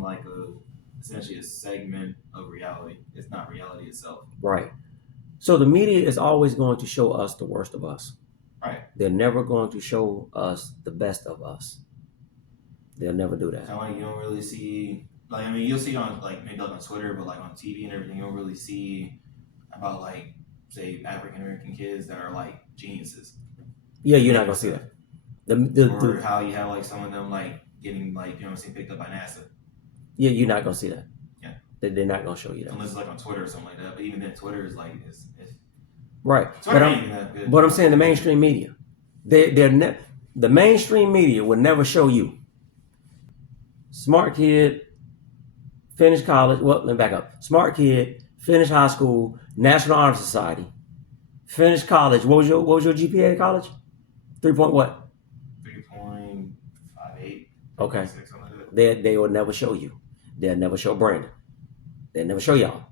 showing like essentially a segment of reality. It's not reality itself. Right. So the media is always going to show us the worst of us. Right. They're never going to show us the best of us. They'll never do that. So like you don't really see, like, I mean, you'll see on like maybe like on Twitter, but like on TV and everything, you don't really see about like say African American kids that are like geniuses. Yeah, you're not gonna see that. Or how you have like some of them like getting like, you know what I'm saying, picked up by NASA. Yeah, you're not gonna see that. Yeah. They're not gonna show you that. Unless it's like on Twitter or something like that. But even then, Twitter is like it's right. Twitter ain't even that good. But I'm saying the mainstream media, the mainstream media would never show you. Smart kid, finished college. Well, let me back up. Smart kid, finished high school, National Honor Society, finished college. What was your GPA in college? 3 point what? 3.58. Okay. 6, something like that. They will never show you. They'll never show Brandon. They'll never show y'all.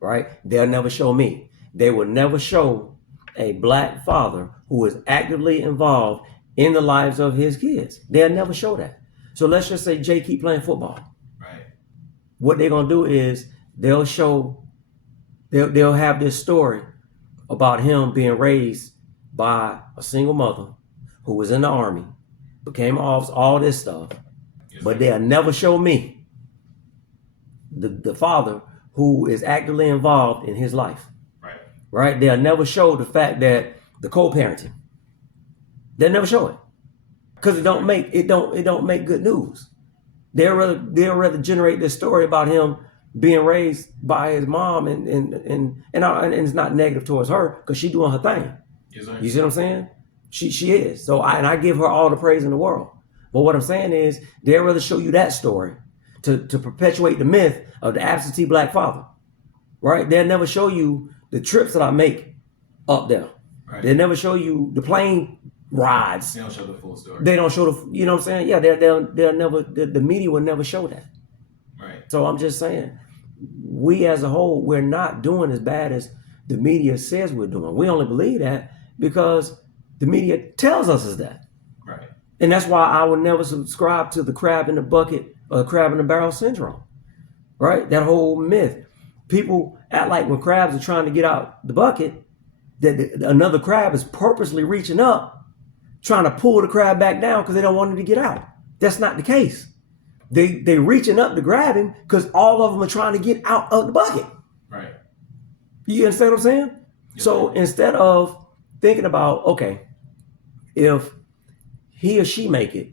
Right? They'll never show me. They will never show a black father who is actively involved in the lives of his kids. They'll never show that. So let's just say Jay keep playing football. Right. What they're gonna do is they'll have this story about him being raised by a single mother who was in the army, became officer, all this stuff, yes, but they'll never show me the father who is actively involved in his life. Right. Right? They'll never show the fact that the co-parenting. They'll never show it. Because it don't make good news. They'll rather generate this story about him being raised by his mom and it's not negative towards her because she's doing her thing. Yes, sir. You see what I'm saying? She is. So I give her all the praise in the world. But what I'm saying is they'll rather show you that story to perpetuate the myth of the absentee black father. Right? They'll never show you the trips that I make up there. Right. They'll never show you the plane rides. They don't show the full story. They don't show the, you know what I'm saying? Yeah, they'll never, the media will never show that. Right. So I'm just saying, we as a whole, we're not doing as bad as the media says we're doing. We only believe that because the media tells us is that. Right. And that's why I would never subscribe to the crab in the bucket or crab in the barrel syndrome. Right? That whole myth. People act like when crabs are trying to get out the bucket, that another crab is purposely reaching up, trying to pull the crab back down because they don't want it to get out. That's not the case. They reaching up to grab him because all of them are trying to get out of the bucket. Right. You understand what I'm saying? Yes, so instead of thinking about, okay, if he or she make it,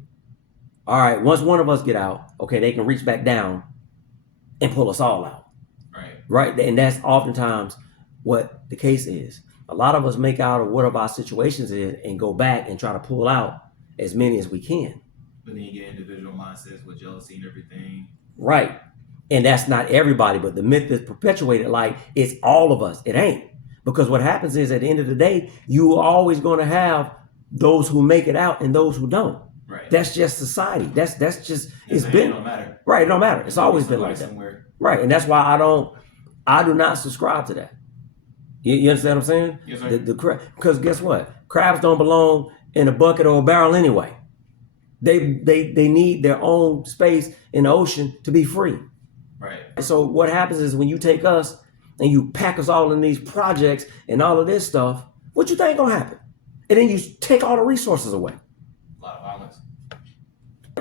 all right, once one of us get out, okay, they can reach back down and pull us all out. Right. Right? And that's oftentimes what the case is. A lot of us make out of what our situations is and go back and try to pull out as many as we can. But then you get individual mindsets with jealousy and everything. Right. And that's not everybody, but the myth is perpetuated like it's all of us. It ain't. Because what happens is at the end of the day, you are always going to have those who make it out and those who don't. Right. That's just society. That's just, it's been. It don't matter. Right. It don't matter. It's always been like that. Somewhere. Right. And that's why I do not subscribe to that. You understand what I'm saying? Yes, sir. Because guess what? Crabs don't belong in a bucket or a barrel anyway. They need their own space in the ocean to be free. Right. So what happens is when you take us and you pack us all in these projects and all of this stuff, what you think gonna happen? And then you take all the resources away. A lot of violence.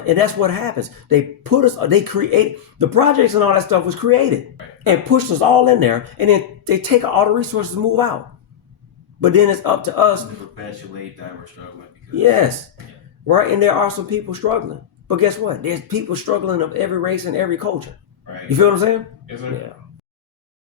And that's what happens. They create the projects and all that stuff was created. Right. And pushed us all in there, and then they take all the resources and move out. But then it's up to us to perpetuate that we're struggling. Yes, yeah. Right. And there are some people struggling. But guess what? There's people struggling of every race and every culture. Right. You feel what I'm saying? Yes, sir. Yeah.